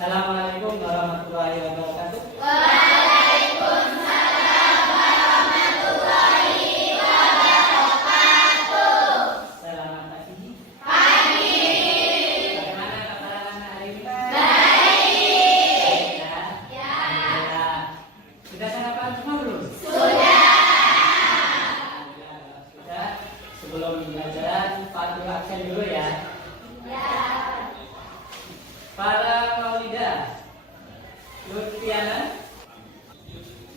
Assalamualaikum warahmatullahi wabarakatuh. Waalaikumsalam warahmatullahi wabarakatuh. Selamat pagi. Pagi. Bagaimana kabar anak hari ini? Baik. Ya. Ya. Ya. Sudah sarapan semua belum? Sudah. Ya, sudah. Sebelum pembelajaran, patuh absen dulu ya. Ya. Para Maulidah, Lutfiana,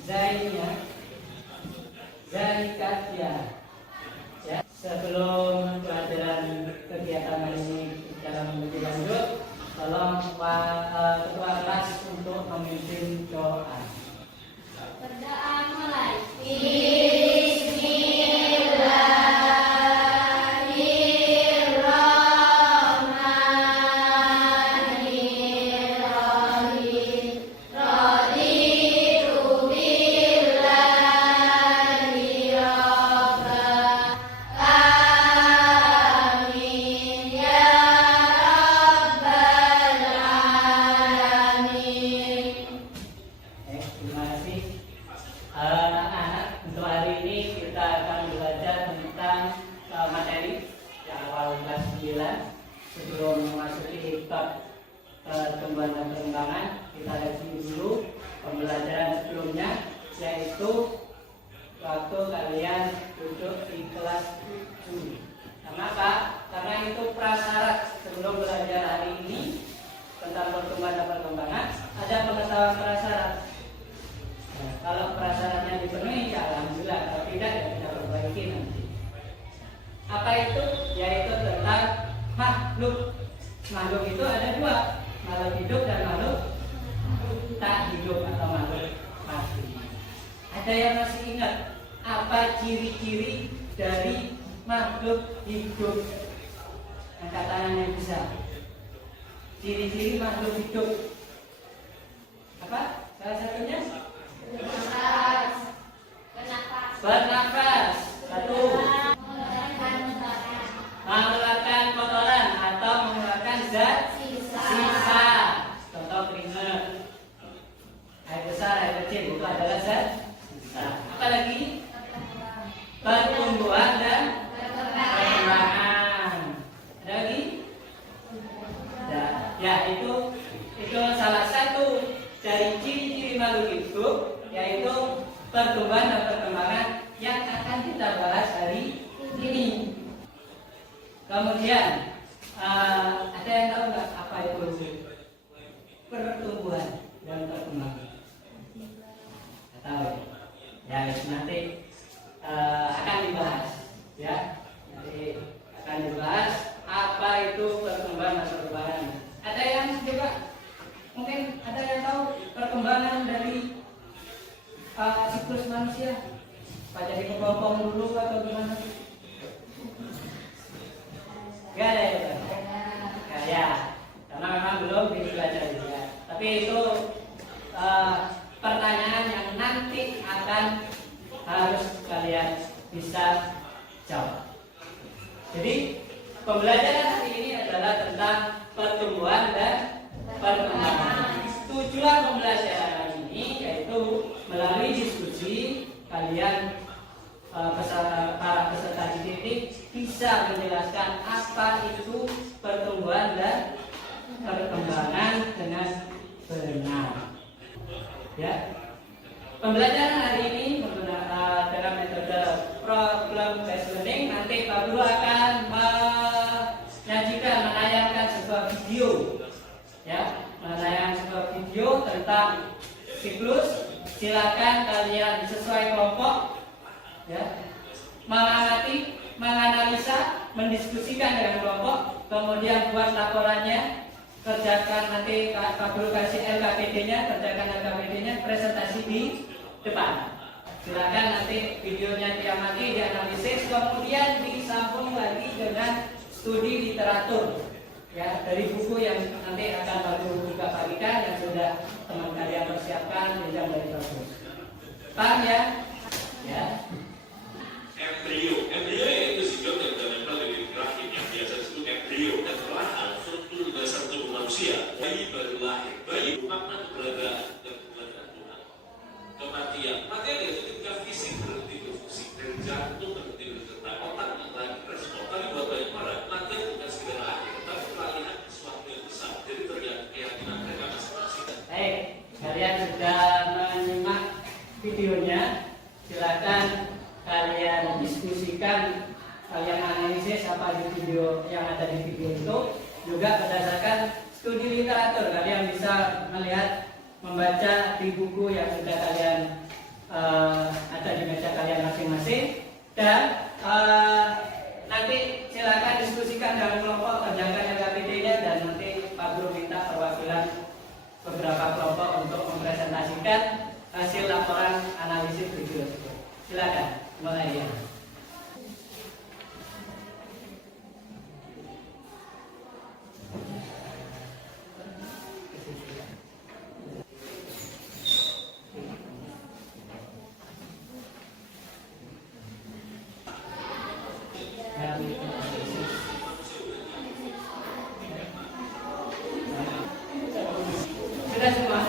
Zainia, Zaikatia. Ya, sebelum pelajaran kegiatan hari ini dalam lebih lanjut, tolong Pak Ketua kelas untuk memimpin doa. Berdoa mulai. Bismillahirrahmanirrahim. Raditu billahi rabba. Amin ya rabbal alamin. Terima kasih. Anak-anak, untuk hari ini kita akan belajar tentang materi yang awal kelas 9. Sebelum memasuki bab pertumbuhan dan perkembangan, kita review dulu pembelajaran sebelumnya, yaitu waktu kalian duduk di kelas 7. Kenapa? Karena itu prasyarat sebelum belajar hari ini tentang pertumbuhan dan perkembangan, ada pengetahuan prasyarat. Nah, kalau prasyaratnya dipenuhi, ya alhamdulillah. Kalau tidak, ya kita perbaiki nanti. Apa itu? Yaitu tentang makhluk. Makhluk itu ada dua, makhluk hidup dan makhluk tak hidup atau makhluk mati. Ada yang masih ingat apa ciri-ciri dari makhluk hidup? Angkat tangan yang bisa. Ciri-ciri makhluk hidup apa? Salah satunya bernafas. Satu, mengeluarkan kotoran atau mengeluarkan zat sisa. Contoh keringat, air besar, air kecil, itu adalah zat sisa. Apalagi pertumbuhan dan perkembangan. Ada lagi? Ya, itu salah satu dari ciri-ciri makhluk hidup, yaitu pertumbuhan dan perkembangan yang akan kita bahas hari ini. Kemudian ada yang tahu nggak apa itu pertumbuhan dan perkembangan? Nggak tahu ya? Nanti akan dibahas ya. Nanti akan dibahas apa itu pertumbuhan dan perkembangan. Ada yang coba? Mungkin ada yang tahu perkembangan dari siklus manusia? Apa jadi kepompong dulu atau gimana? Gak ada ya? Karena memang belum dipelajari ya. Tapi itu pertanyaan yang nanti akan harus kalian bisa jawab. Jadi pembelajaran hari ini adalah tentang pertumbuhan dan perkembangan. Tujuan pembelajaran hari ini yaitu melalui diskusi kalian para peserta didik bisa menjelaskan apa itu pertumbuhan dan perkembangan dengan benar. Ya, pembelajaran hari ini menggunakan dalam metode problem based learning. Nanti Pak Guru akan menayangkan sebuah video, ya, menayangkan sebuah video tentang siklus. Silakan kalian sesuai kelompok, ya, mengamati, menganalisa, mendiskusikan dengan kelompok, kemudian buat laporannya, kerjakan nanti Pak Guru kasih LKPD-nya, kerjakan LKPD-nya, presentasi di depan. Silakan nanti videonya diamati, dianalisis, kemudian disambung lagi dengan studi literatur, ya, dari buku yang nanti akan Pak Guru juga bagikan yang sudah teman kalian persiapkan yang dari bagus. Paham ya? Ya. Embrio itu juga menempel di rahim yang biasa disebut embrio dan telah struktur dasar tubuh manusia. Bayi baru lahir. diskusikan, kalian analisis apa di video yang ada di video itu, juga berdasarkan studi literatur. Kalian bisa melihat, membaca di buku yang sudah kalian ada di meja kalian masing-masing, dan nanti silakan diskusikan dalam kelompok, kerjakan LKPD-nya, dan nanti Pak Guru minta perwakilan beberapa kelompok untuk mempresentasikan hasil laporan analisis video itu. Silakan mulai ya. Sudah semua?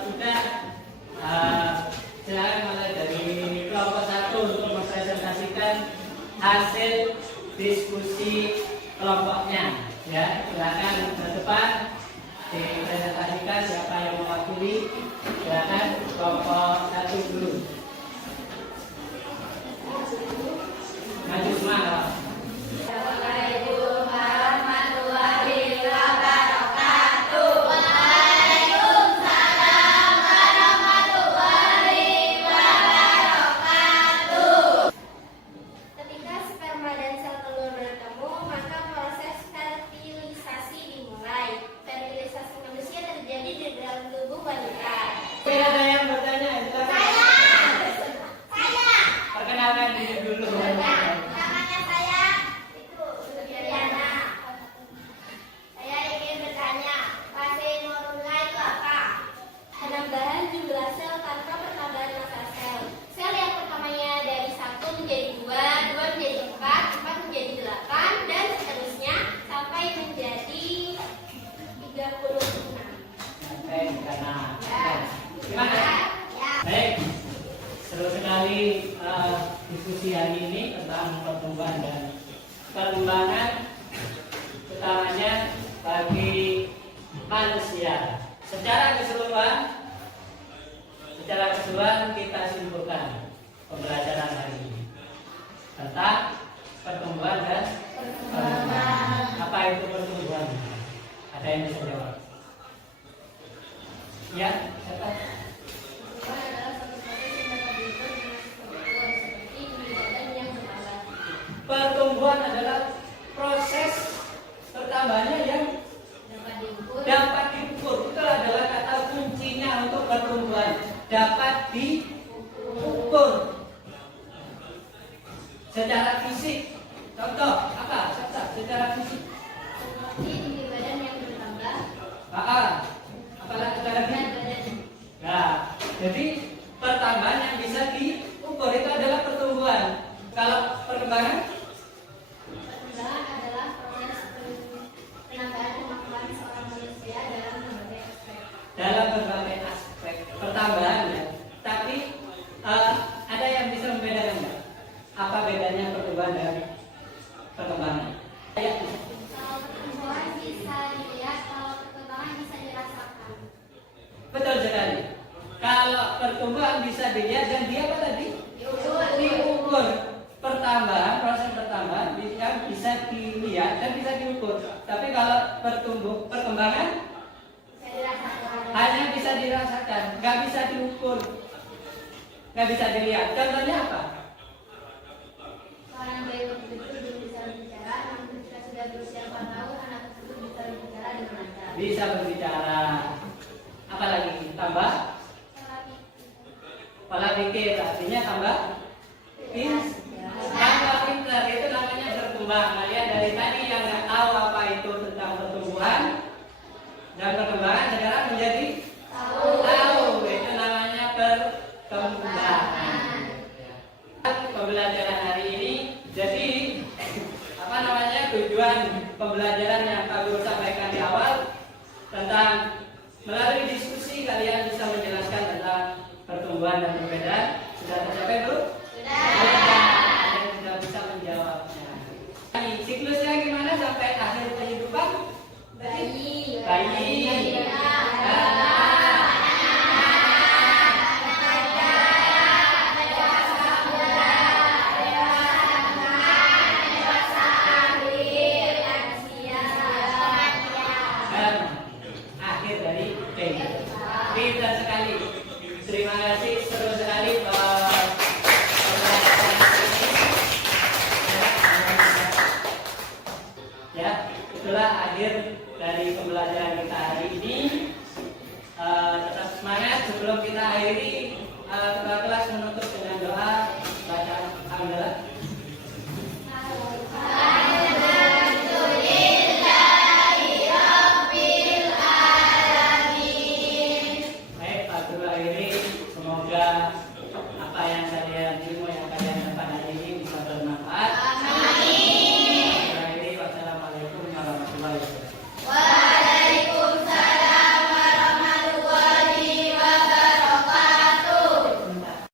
Sudah. Silakan mulai dari kelompok 1 untuk mempresentasikan hasil diskusi kelompoknya. Ya, silakan ke depan dipresentasikan siapa yang mewakili. Silakan kelompok 1 dulu. Maju semua. Assalamualaikum warahmatullahi wabarakatuh. Waalaikumsalam warahmatullahi wabarakatuh. Ketika sperma dan sel telur bertemu, maka proses fertilisasi dimulai. Fertilisasi manusia terjadi di dalam tubuh wanita. Tidak ada yang bertanya, silakan. Perkenalkan diri dulu. Namanya saya itu Sudiana. Saya ingin bertanya, fase normal itu apa? Penambahan jumlah sel tanpa pertambahan massa sel. Sel yang pertamanya dari 1 menjadi 2, 2 menjadi 4, 4 menjadi 8, dan seterusnya sampai menjadi 36. Sampai di sana. Ya. Gimana? Ya. Baik, seru sekali diskusi hari ini tentang pertumbuhan dan perkembangan, utamanya bagi manusia. Secara keseluruhan kita simpulkan pembelajaran hari ini tentang pertumbuhan dan perkembangan. Apa itu pertumbuhan? Ada yang bisa jawab? Ya, siapa? Pertumbuhan adalah proses pertambahannya yang dapat diukur. Itu adalah kata kuncinya untuk pertumbuhan. Dapat diukur secara fisik. Contoh apa? Secara fisik. Tinggi badan yang bertambah. Apalagi secara fisik. Nah, jadi pertambahan yang bisa diukur itu adalah pertumbuhan. Kalau perkembangan? Perkembangan adalah proses penambahan kemampuan seorang manusia dalam berbagai aspek. Dalam berbagai aspek pertambahan ya. Tapi ada yang bisa membedakan nggak? Apa bedanya pertumbuhan dan perkembangan? Ya. Kalau pertumbuhan bisa dilihat, kalau perkembangan bisa dirasakan. Betul sekali. Kalau pertumbuhan bisa dilihat dan dia apa tadi? Diukur. Pertambahan, proses pertambahan bisa dilihat dan bisa diukur. Tapi kalau perkembangan Bisa dirasakan. hanya bisa dirasakan, nggak bisa diukur, nggak bisa dilihat. Contohnya apa? Seorang bayi betul belum bisa berbicara, namun ketika sudah berusia 4 tahun, anak tersebut bisa berbicara dengan lancar. Bisa berbicara. Apalagi tambah pola pikir, artinya tambah pintar, itu namanya berkembang. Kalian dari tadi yang nggak tahu apa itu tentang pertumbuhan dan perkembangan sekarang menjadi tahu. Itu namanya perkembangan. Pembelajaran hari ini, jadi tujuan pembelajaran yang Pak Guru sampaikan di awal tentang melalui diskusi kalian bisa menjelaskan tentang pertumbuhan dan perbedaan sudah tercapai, Bro?